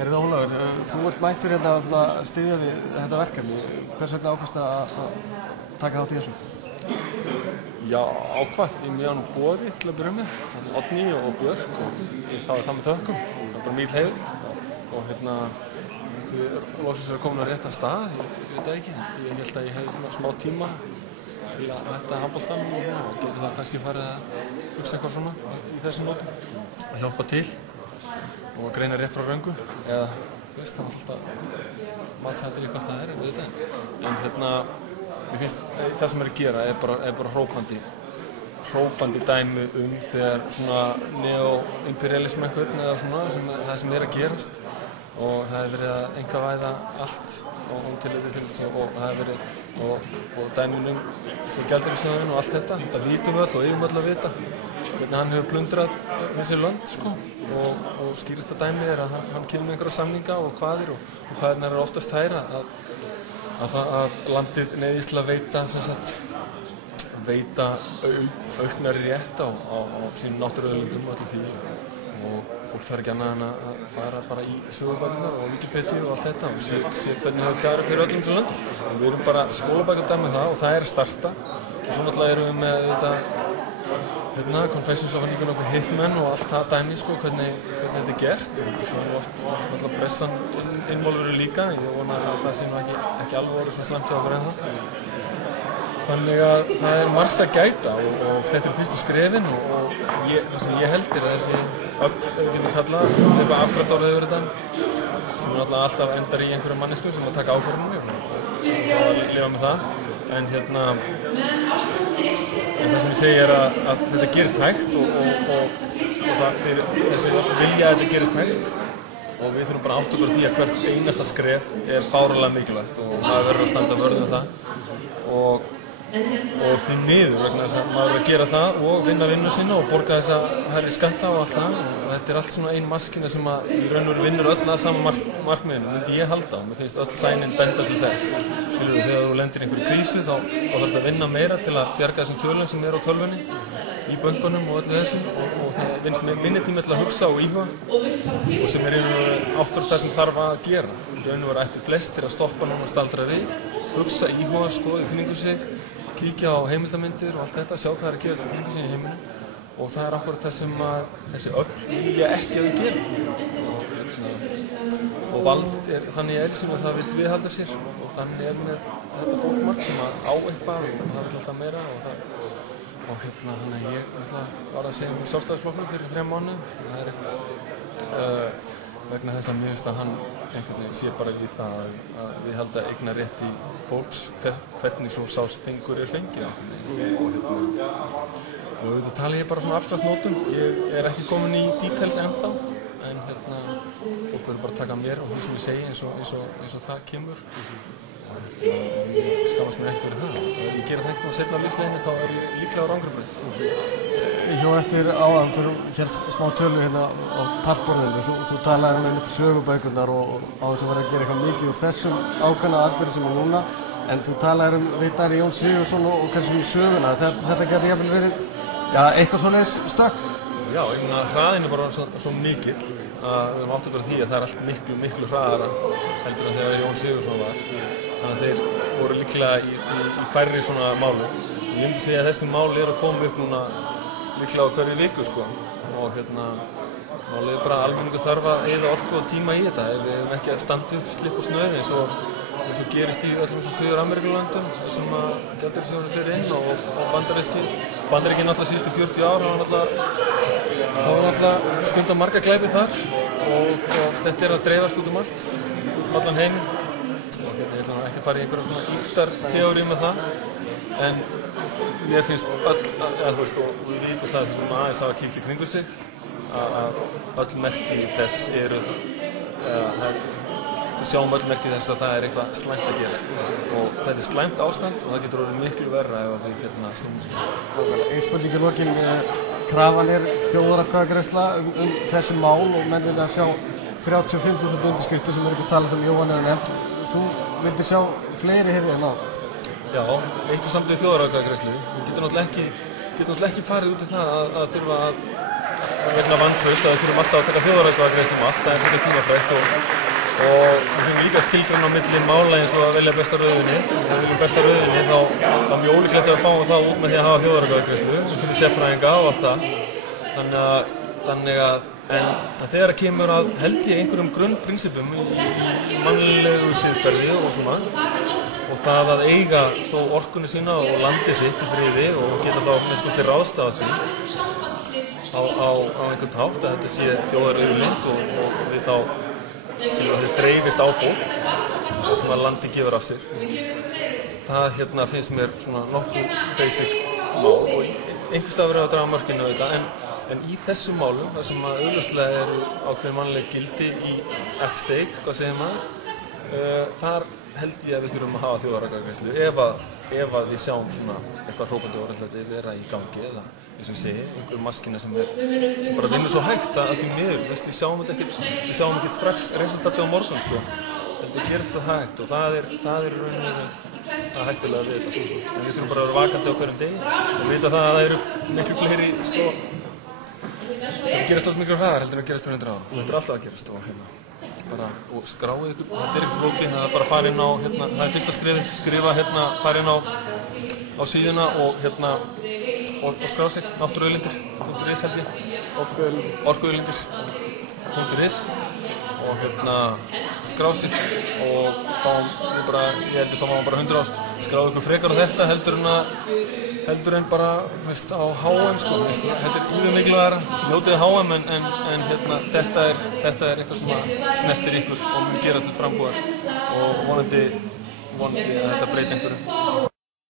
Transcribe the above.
Heyrðu Ólafur, þú ert mættur hérna að styðja við þetta verkefni. Hvers vegna ákvaðstu að taka þátt í þessu? Já, ákvað. Ég mér nú boðið til að byrja með. Oddný og Björk og ég þáði það með þökkum. Það var bara mikil heiður. Og við loksins erum komin á réttan stað. Ég veit það ekki. Ég held að ég hefði smá tíma til að hætta handboltanum og getur það kannski farið að hugsa eitthvað svona í þessum nótum. Að hjálpa til og greina rétt frá röngu. Eða, það er alltaf matsættir í hvað það er, við veit það. En mér finnst það sem er að gera er bara hrópandi dæmi þegar svona neo-imperialism einhvern eða svona það sem er að gerast og það hefur verið að einkavæða allt og tilliti til þess og það hefur verið og dæmin gjaldeyrisjóðinn og allt þetta vitum við öll og eigum öll að vita hvernig hann hefur plundrað þessi lönd sko og skýrasta dæmi er að hann kemur með einhverja samninga og hvaðir og hvaðirna er oftast hæra að landið neyðist til að veita auknari rétt á sínum náttúruauðlindum og öllu því og fólk þarf ekki annað en að fara bara í sögubækurnar og Wikipedia og allt þetta og sé hvernig það fjara fyrir öllum þessum löndum og við erum bara skólabækardæmi með það og það er að starta og svo náttúrulega erum við með þetta Confessions of an Economic Hitman og allt það dæmi sko hvernig þetta er gert og svo er oft náttúrulega pressan innmálveru líka ég vona að það sé nú ekki alveg orðið svo slæmt hjá okkur en það þannig að það er margs að gæta og þetta er fyrstu skrefin og það sem ég heldur að þessi við getum kallað eitthvað afdráttarorð yfir þetta sem náttúrulega alltaf endar í einhverjum mannesku sem að taka ákvörðunum og lifa með það en það sem ég segi er að þetta gerist hægt og það fyrir þessi vilja að þetta gerist hægt og við þurfum bara að átta okkur því að hvert einasta skref er fáránlega mikilvægt og maður verður að standa vörð um það og því miður vegna þess að maður verður að gera það og vinna vinnu sína og borga þessa hærri skatta og allt það og þetta er allt svona ein maskína sem að í raun og veru vinnur öll að sama markmiðinu myndi ég halda og mér finnst öll sænin benda til þess skilurðu þegar þú lendir í einhverju krísu þá þarf að vinna meira til að bjarga þessum tölum sem eru á tölvunni í bönkunum og öllu þessu og það vinnst með minni tíma til að hugsa og íhuga og sem er ákveður það sem þarf að gera í raun og veru ættu flestir að stoppa núna og staldra við hugsa, íhuga, skoða í kringum sig kíkja á heimildarmyndir og allt þetta, sjá hvað er að gerast í kringum sig í heiminum og það er akkurat það sem að þessi öll vilja ekki að við gerum og vald er þannig sem að það vil viðhalda sér og þannig er með þetta fólk margt sem að á eitthvað og það vil alltaf meira og þannig að ég var að segja Sjálfstæðisflokknum fyrir 3 mánuðum það er vegna þess að mér finnst að hann einhvern veginn sé bara við það að við halda eigna rétt í fólks hvernig svo sá fengur er fengið og auðvitað tala ég bara svona abstrakt nótum ég er ekki komin í details ennþá en fólk verður bara að taka mér og því sem ég segi eins og það kemur ég skamast mér ekkert fyrir það ef ég gera það ekkert á seinna lífsleiðinni þá er ég líklega á rangri braut Ég hjó eftir áðan þú hélst smá tölu hérna á pallborðinu þú talaði með sögubækurnar og á þess að vera að gera eitthvað mikið úr þessum ákveðna atburði sem er núna en þú talaði ritari Jón Sigurðsson og kannski um söguna þetta geti jafnvel verið eitthvað svoleiðis stökk Já, ég meina hraðin er bara svo mikill að við erum átt okkur því að það er allt miklu hraðara heldur en þegar Jón Sigurðsson var þannig að þeir voru líklega í færri svona málu ég myndi segja að þessi mál eru að koma upp núna líklega á hverju viku sko og málið er bara að almenningur þarf að eyða orku og tíma í þetta ef við hefum ekki að standa upp slipp og snöð eins og gerist í öllum þessum Suður-Ameríkulöndum sem að gjaldeyrisjóðurinn fer inn og Bandaríkin náttúrulega síðustu 40 ár hafa náttúrulega stundað marga glæpi þar og þetta er að dreifast út allan heiminn og ég ætla ekki að fara í einhverja svona ýktarteóríu með það en mér finnst öll og við vitum það sem aðeins hafa kíkt í kringu sig að öll merki þess eru við sjáum öll merki þess að það er eitthvað slæmt að gerast og þetta er slæmt ástand og það getur orðið miklu verra ef við snúmum sig. Ein spurning í lokin, krafan er þjóðaratkvæðagreiðsla þessi mál og menn vilja sjá 35.000 undirskriftir sem eitthvað tala sem Jóhann hefur nefnt. Þú vildi sjá fleiri hefði en á? Já, eitt er samtíð þjóðaratkvæðagreiðslu. Við getum náttúrulega ekki farið út í það að þurfa að vegna vantraust að við þurfum alltaf að taka þjóðaratkvæðagreiðslu um allt, það er svolítið tímafrekt og við þurfum líka skilgreina á milli mála eins og að velja besta röðinni. Ef við viljum besta röðinni þá er mjög ólíklegt að við fáum það út með því að hafa þjóðaratkvæðagreiðslu, við þurfum sérfræðinga og allt það. Þannig að þegar kemur að held ég einhverjum grunnprinsipum í mannlegu siðferði og svona og það að eiga þó orkunni sína og landið sitt í friði og geta þá minnst ráðstafað sig á einhvern hátt að þetta sé þjóðarauðlind og við þá þetta dreifist á fólk það sem að landið gefur af sér. Það finnst mér svona nokkuð basic mál og einhvers stað verið að draga mörkinu á þetta en í þessum málum, þar sem að augljóslega eru ákveðin mannleg gildi í at stake, hvað segir maður, þar held ég að við þurfum að hafa þjóðaratkvæðagreiðslu ef að við sjáum svona eitthvað hrópandi óréttlæti vera í gangi eða eins og ég segi, einhver maskína sem bara vinnur svo hægt að því miður, við sjáum ekkert strax resultatið á morgun sko. Þetta gerist svo hægt og það er rauninni það hættulega við þetta sko. En við þurfum bara að vera vakandi á hverjum degi og vita það eru miklu fleiri sko það gerast alltaf miklu hraðar heldur en að gerast fyrir 100 ára. Þetta er alltaf að gerast og skráið ykkur, þetta er ekkert flókið, það er bara að fara inn á, það er fyrsta skrifa, fara inn á síðuna og skrá sig, náttúruauðlindir.is held ég, orkuauðlindir.is og skrá sig og ég held að þá má man bara 100 ást, skráðu ykkur frekar á þetta heldur en bara á HM sko, þetta er yfirmikilvægara, njótið HM en þetta er eitthvað sem snertir ykkur og mun gera til frambúðar og vonandi að þetta breyti einhverju.